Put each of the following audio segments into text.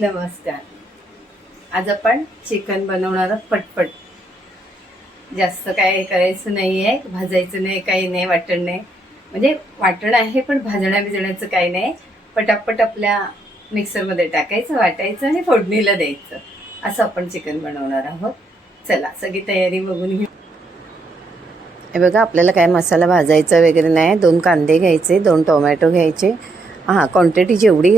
नमस्कार. आज आपण चिकन बनवणार आहोत पटपट. जास्त काय करायचं नाही आहे भाजायचं नाही काही नाही वाटण नाही. म्हणजे वाटण आहे पण भाजण्या बिजण्याचं काही नाही. पटापट आपल्या मिक्सरमध्ये टाकायचं वाटायचं आणि फोडणीला द्यायचं. असं आपण चिकन बनवणार आहोत. चला सगळी तयारी बघून घेऊ. हे बघा आपल्याला काय मसाला भाजायचा वगैरे नाही. दोन कांदे घ्यायचे दोन टोमॅटो घ्यायचे. हां क्वांटिटी जेवढी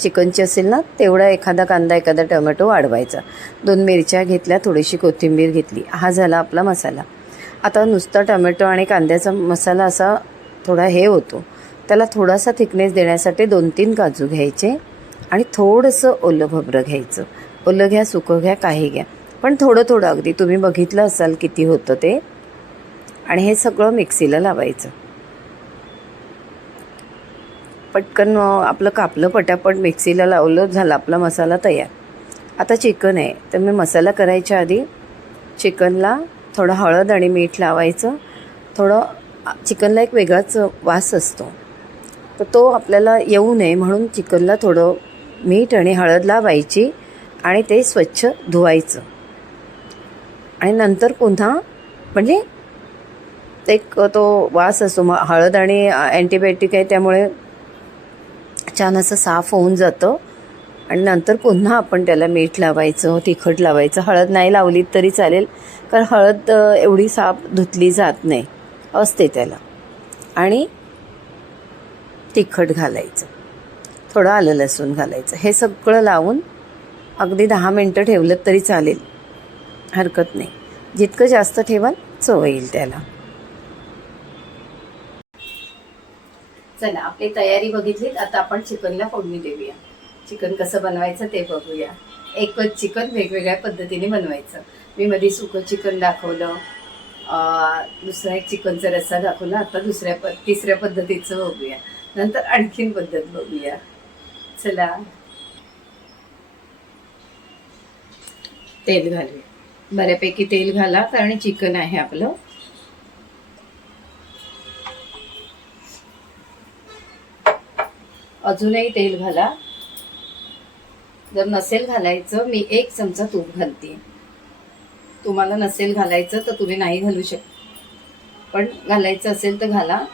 चिकनची असेल ना तेवढा एखादा कांदा एखादा टोमॅटो वाढवायचा. दोन मिरच्या घेतल्या थोडीशी कोथिंबीर घेतली. हा झाला आपला मसाला. आता नुसता टोमॅटो आणि कांद्याचा मसाला असा थोडा हे होतो. त्याला थोडासा थिकनेस देण्यासाठी दोन तीन काजू घ्यायचे आणि थोडंसं ओलं भबरं घ्यायचं. ओलं घ्या सुकं घ्या काही घ्या. पण थोडं थोडं अगदी. तुम्ही बघितलं असाल किती होतं ते. आणि हे सगळं मिक्सीला लावायचं. पटकन आपलं कापलं पटापट मिक्सीला लावलं झालं आपला मसाला तयार. आता चिकन आहे तर मी मसाला करायच्या आधी चिकनला थोडं हळद आणि मीठ लावायचं. थोडं चिकनला एक वेगळाच वास असतो. तर तो आपल्याला येऊ नये म्हणून चिकनला थोडं मीठ आणि हळद लावायची आणि ते स्वच्छ धुवायचं. आणि नंतर पुन्हा म्हणजे एक तो वास असतो. मग हळद आणि अँटीबायोटिक आहे त्यामुळे छान असं साफ होऊन जातं. आणि नंतर पुन्हा आपण त्याला मीठ लावायचं तिखट लावायचं. हळद नाही लावली तरी चालेल कारण हळद एवढी साफ धुतली जात नाही. असते त्याला. आणि तिखट घालायचं. थोडं आलं लसूण घालायचं. हे सगळं लावून अगदी दहा मिनटं ठेवलं तरी चालेल. हरकत नाही. जितकं जास्त ठेवाल चव येईल त्याला. चला आपली तयारी बघितलीत आता आपण चिकनला फोडणी देऊया. चिकन कसं बनवायचं ते बघूया. एकच चिकन वेगवेगळ्या पद्धतीने बनवायचं. मी मध्ये सुकं चिकन दाखवलं. अं, दुसरा एक चिकनचा रस्सा दाखवला. आता दुसऱ्या प तिसऱ्या पद्धतीचं बघूया. नंतर आणखीन पद्धत बघूया. चला. तेल घालूया. बऱ्यापैकी तेल घाला कारण चिकन आहे आपलं. अजूनही तेल घाला. जर नसेल घालायचं मी एक चमचा तूप घालते. तुम्हाला नसेल घालायचं तर तुम्ही नाही घालू शक पण घालायचं असेल तर घाला.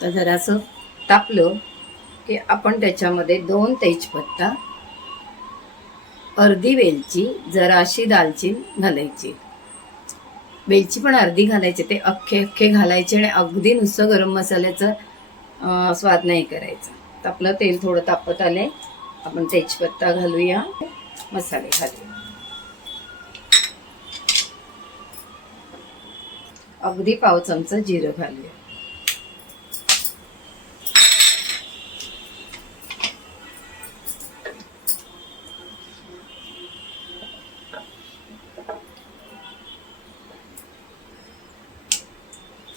तर जरासं तापलं. की आपण त्याच्यामध्ये दोन तेजपत्ता अर्धी वेलची जराशी दालचीन घालायची. वेलची पण अर्धी घालायची ते अख्खे अख्खे घालायचे आणि अगदी नुसतं गरम मसाल्याचं स्वाद नाही करायचा. तर आपलं तेल थोडं तापत आलंय. आपण तेजपत्ता घालूया. मसाले घालूया. अगदी पाव चमचा जिरं घालूया.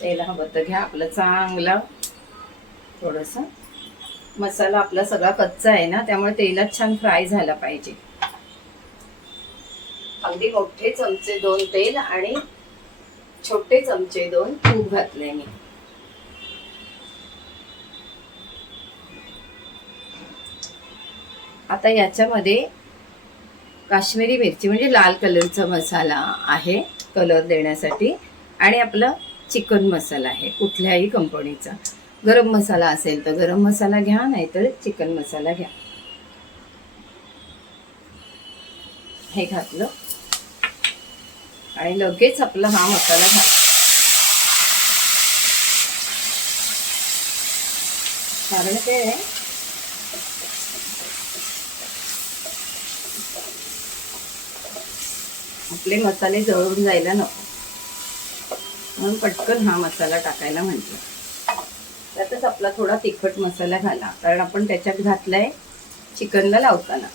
तेल हवं तर घ्या आपलं चांगलं. थोडंसं. मसाला आपला सगळा कच्चा आहे ना त्यामुळे तेलात छान फ्राय झाला पाहिजे. अगदी मोठे चमचे दोन तेल आणि छोटे चमचे दोन तूप घातले मी. आता याच्यामध्ये काश्मीरी मिरची म्हणजे लाल कलरचा मसाला आहे कलर देण्यासाठी. आणि आपलं चिकन मसाला आहे कुठल्याही कंपनीचा. गरम मसाला असेल तर गरम मसाला घ्या नाहीतर चिकन मसाला घ्या. हे घातलं. आणि लगेच आपला हा मसाला घाल. कारण ते आहे आपले मसाले जळून जायला नको. म्हणून पटकन हा मसाला टाकायला म्हटलं त्यातच आपला थोडा तिखट मसाला घाला. कारण आपण त्याच्यात घातलाय चिकनला लावताना.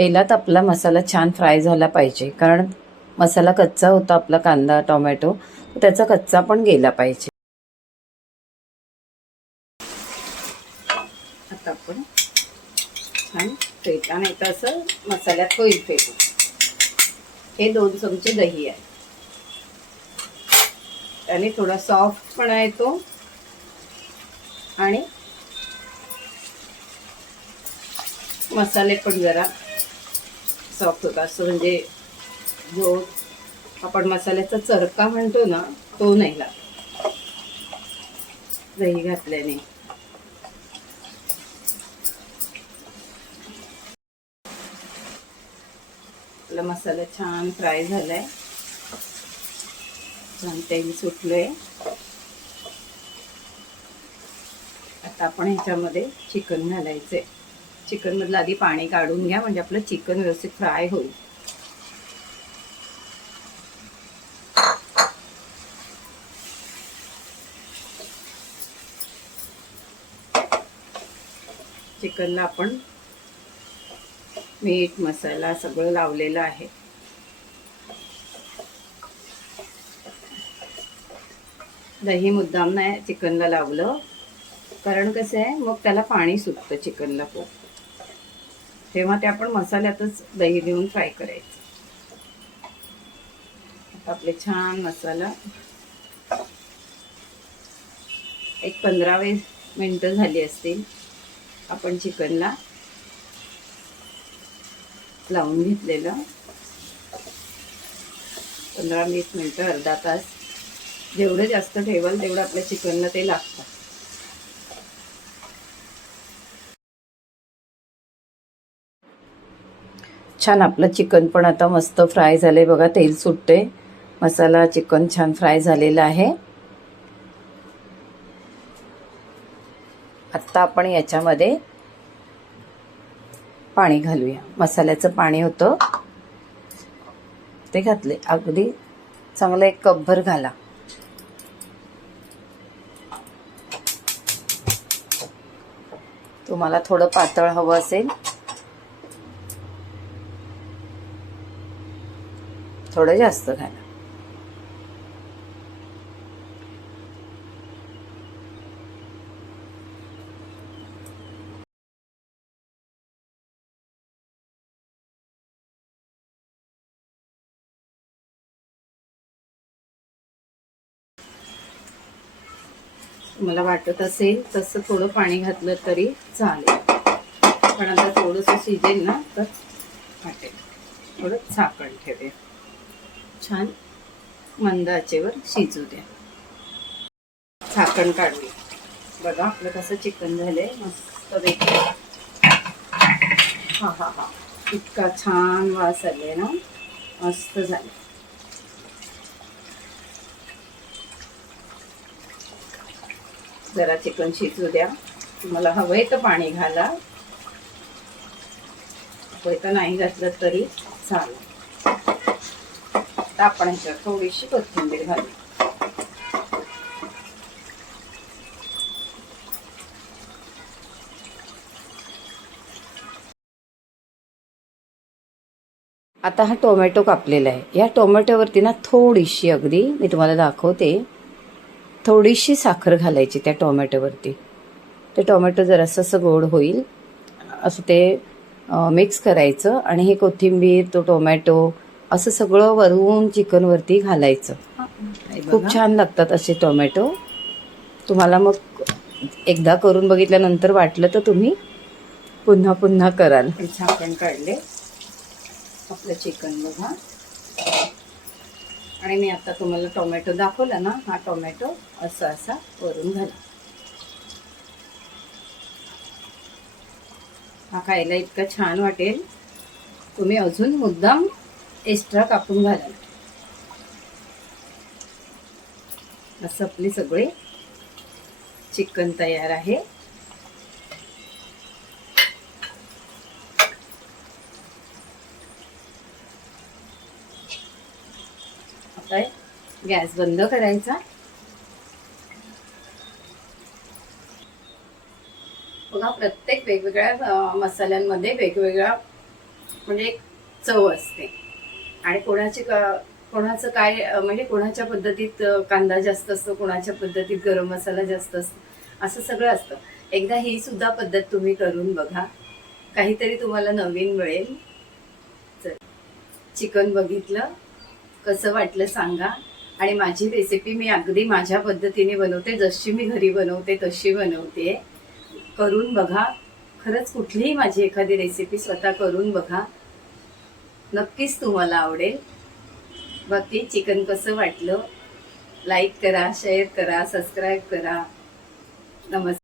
तेलात आपला मसाला छान फ्राय झाला पाहिजे. कारण मसाला कच्चा होता आपला कांदा टोमॅटो त्याचा कच्चा पण गेला पाहिजे. आता आपण छान फेटा नाही तर असं मसाल्यात होईल फेटू. हे दोन चमचे दही आहे. त्याने थोडा सॉफ्टपणा येतो. आणि मसाले पण जरा सॉफ्ट होतात असं म्हणजे जो आपण मसाल्याचा चरका म्हणतो ना तो नाही लागत. दही घातल्याने. आपला मसाला छान फ्राय झालाय. छान तेल सुटलोय. आता आपण ह्याच्यामध्ये चिकन घालायचंय. चिकनमधलं आधी पाणी काढून घ्या म्हणजे आपलं चिकन व्यवस्थित फ्राय होईल. चिकनला आपण मीठ मसाला सगळं लावलेलं आहे. दही मुद्दाम नाही चिकनला लावलं. कारण कसं आहे मग त्याला पाणी सुटतं चिकनला खूप. तेव्हा ते आपण मसाल्यातच दही देऊन फ्राय करायचं. आपले छान मसाला. एक पंधरा वीस मिनटं झाली असतील. आपण चिकनला लावून घेतलेलं. पंधरा वीस मिनटं अर्धा तास. जेवढं जास्त ठेवाल तेवढं आपल्या चिकनला ते लागतं. छान आपलं चिकन पण आता मस्त फ्राय झालंय. बघा तेल सुटते मसाला चिकन छान फ्राय झालेला आहे. आत्ता आपण याच्यामध्ये पाणी घालूया. मसाल्याचं पाणी होतं. ते घातले अगदी चांगलं एक कपभर घाला. तुम्हाला थोडं पातळ हवं असेल. थोडं जास्त घाला मला वाटत असेल तसं थोडं पाणी घातलं तरी चालेल. पण आता थोडंसं शिजेल ना तर वाटेल. थोडं झाकण ठेवेल. छान मंद आचेवर शिजू द्या. झाकण काढूया. बघा आपलं कसं चिकन झालंय. मस्त देखील हा हा हा. इतका छान वास आले ना. मस्त झालं जरा चिकन शिजू द्या. तुम्हाला हवंय तर पाणी घाला. हवंय तर नाही घातलं तरी चालेल. आता आपण ह्याच्यावर थोडीशी कोथिंबीर घालू. आता हा टोमॅटो कापलेला आहे. या टोमॅटोवरती ना थोडीशी अगदी मी तुम्हाला दाखवते थोडीशी साखर घालायची त्या टोमॅटोवरती. ते टोमॅटो जरासं असं गोड होईल. असं ते मिक्स करायचं आणि हे कोथिंबीर तो टोमॅटो असं सगळं वरून चिकनवरती घालायचं. खूप छान लागतात असे टोमॅटो. तुम्हाला मग एकदा करून बघितल्यानंतर वाटलं तर तुम्ही पुन्हा पुन्हा कराल. झाकण काढले आपलं चिकन बघा. आणि मी आता तुम्हाला टोमॅटो दाखवला ना हा टोमॅटो असा असा वरून घाला हा खायला इतका छान वाटेल. तुम्ही अजून मुद्दाम एक्स्ट्रा कापून घालाल असं आपले सगळे चिकन तयार आहे. आता गॅस बंद करायचा. बघा प्रत्येक वेगवेगळ्या मसाल्यांमध्ये वेगवेगळा म्हणजे एक चव असते. आणि कोणाची का कोणाचं काय म्हणजे कोणाच्या पद्धतीत कांदा जास्त असतो कोणाच्या पद्धतीत गरम मसाला जास्त असतो असं सगळं असतं. एकदा ही सुद्धा पद्धत तुम्ही करून बघा. काहीतरी तुम्हाला नवीन मिळेल. चल. चिकन बघितलं कसं वाटलं सांगा. आणि माझी रेसिपी मी अगदी माझ्या पद्धतीने बनवते. जशी मी घरी बनवते तशी बनवते. करून बघा. खरंच कुठलीही माझी एखादी रेसिपी स्वतः करून बघा. नक्कीच तुम्हाला आवडेल. बाकी चिकन कसं वाटलं? लाईक करा शेअर करा सबस्क्राईब करा. नमस्कार.